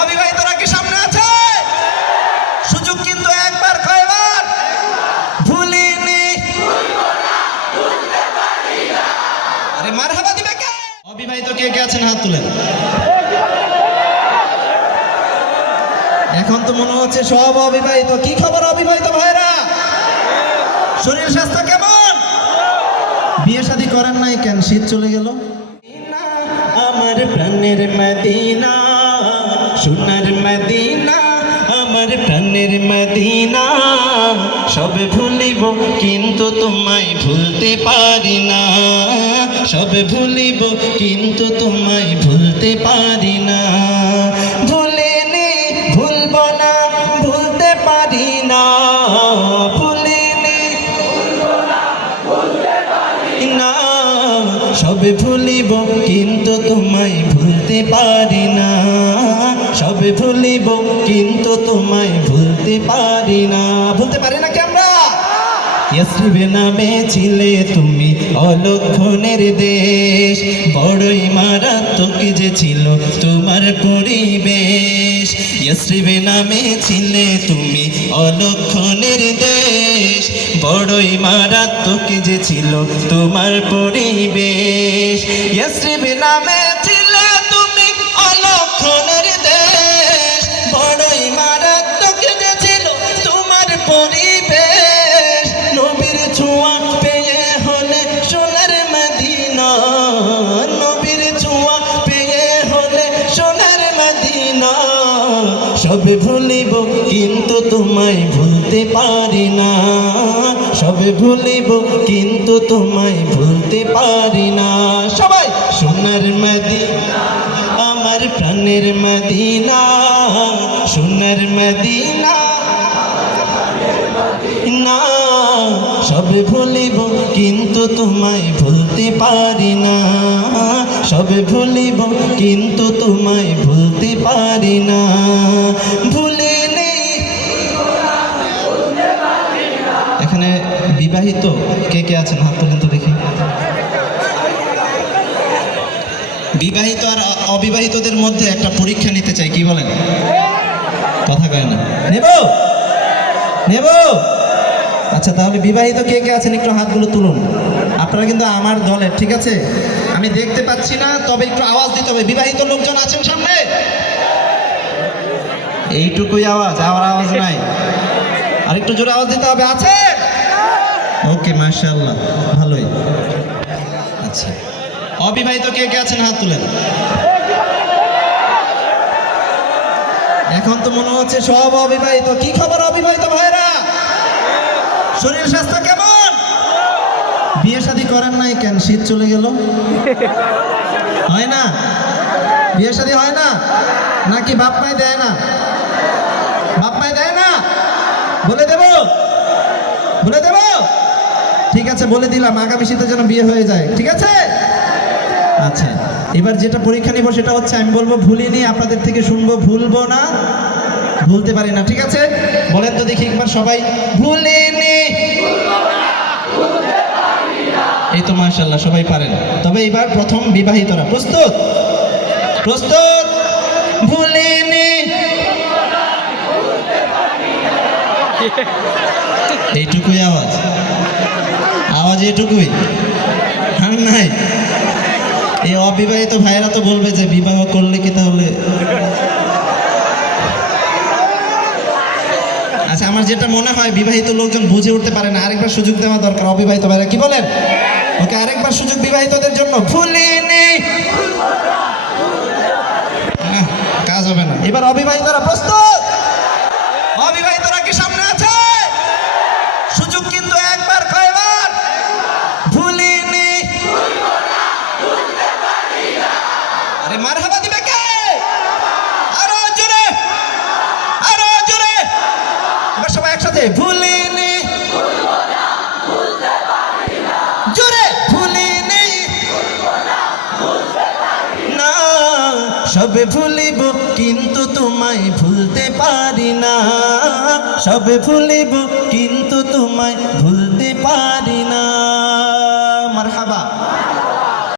অবিবাহিতরা কি সামনে আছে? সুযোগ কিন্তু একবার, কয়বার? ভুলিনি। আরে মারহাবা দিবে কে? অবিবাহিত কে কে আছেন হাত তুলেন। এখন তো মনে হচ্ছে সব অবিবাহিত। কি খবর অবিবাহিত ভাইরা? শরীর স্বাস্থ্য কেমন? বিয়ে শাদী করেন নাই কেন? শীত চলে গেল। আমার প্রাণের মদিনা, সোনার মদিনা, আমার প্রাণের মদিনা। সব ভুলিব কিন্তু তোমায় ভুলতে পারি না। সব ভুলিব কিন্তু তোমায় ভুলতে পারি না। ভুলিনি, ভুলব না, ভুলতে পারি না। ভুলিনি, না, সব ভুলিব কিন্তু তোমায় ভুলতে পারি না। সব ভুলিব কিন্তু তোমায় ভুলতে পারি না। ভুলতে পারি না কি আমরা? ইয়াসরিবে নামে ছিলে তুমি অলক্ষণের দেশ, বড়ই মারাত্মক যে ছিল তোমার পরিবেশ। ইয়াসরিবে নামে ছিলে তুমি অলক্ষণের দেশ, বড়ই মারাত্মক যে ছিল তোমার পরিবেশ। ইয়াসরিবে নামে ছিলে তুমি অলক্ষণের দেশ, বড়ই মারাত্মক যে ছিল তোমার পরিবেশ। নবীর ছোঁয়া পেয়ে হলে সোনার মদিনা, নবীর ছোঁয়া পেয়ে হলে সোনার মদিনা। সব ভুলিব কিন্তু তোমায় ভুলতে পারি না। সব ভুলিব কিন্তু তোমায় ভুলতে পারি না। সবাই সোনার মদিনা, আমার প্রাণের মদিনা, সোনার মদিনা না। সব ভুলিব কিন্তু তোমায় ভুলতে পারি না। সব ভুলিব কিন্তু তোমায় ভুলতে পারি না। ভুলিনি। এখানে বিবাহিত কে কে আছেন হাত তুলেন তো দেখি। বিবাহিত আর অবিবাহিতদের মধ্যে একটা পরীক্ষা নিতে চাই, কি বলেন? কথা কয় না। নেব নেব। আচ্ছা, তাহলে বিবাহিত কে কে আছেন একটু হাতগুলো তুলুন। আপনারা কিন্তু আমার দলের, ঠিক আছে? আমি দেখতে পাচ্ছি না, তবে একটু আওয়াজ দিতে হবে। বিবাহিত লোকজন আছেন সামনে? এইটুকুই আওয়াজ, আর আওয়াজ নাই। আর একটু জোরে আওয়াজ দিতে হবে। আছে? ওকে, মাশাআল্লাহ, ভালোই। আচ্ছা, অবিবাহিত কে কে আছেন হাত তুলেন। এখন তো মনে হচ্ছে সব অবিবাহিত। কি খবর অবিবাহিত ভাইরা? শরীর স্বাস্থ্য কেমন? বিয়ে শাদী করেন নাই কেন? শীত চলে গেল। হয় না? বিয়ে শাদী হয় না নাকি? বাপ মাই দেয় না? বাপ মাই দেয় না? বলে দেব, বলে দেব। ঠিক আছে, বলে দিলাম, আগামী শীতে যেন বিয়ে হয়ে যায়। ঠিক আছে? আচ্ছা, এবার যেটা পরীক্ষা নিব সেটা হচ্ছে, আমি বলবো ভুলিনি, আপনাদের থেকে শুনবো ভুলবো না, ভুলতে পারি না। ঠিক আছে? বলেন তো দেখি একবার সবাই। ভুলিনি। এই তো মাশাআল্লাহ, সবাই পারেন। তবে এবার প্রথম বিবাহিতরা প্রস্তুত? প্রস্তুত? ভুলিনি। এইটুকুই আওয়াজ, আওয়াজ এইটুকুই, আর নাই। এই অবিবাহিত ভাইয়েরা তো বলবে যে বিবাহ করলে কি তাহলে? আচ্ছা, আমার যেটা মনে হয় বিবাহিত লোকজন বুঝে উঠতে পারে না, আরেকবার সুযোগ দেওয়া দরকার। অবিবাহিত ভাইরা কি বলেন? ওকে, আরেকবার সুযোগ বিবাহিতদের জন্য। ভুলিনি। কাজ হবে না। এবার অবিবাহিতরা প্রস্তুত? অবিবাহিতরা কি সামনে আছে? সুযোগ কিন্তু একবার, কয়বার? ভুলিনি। আরে মারহাবা দিবে কে? আরো জোরে, আরো জোরে। এবার সবাই একসাথে। ভুলিনি। জোরে। ভুলিনি। না, সব ভুলিব কিন্তু তোমায় ভুলতে পারি না। সব ভুলিব কিন্তু তোমায় ভুলতে পারি না।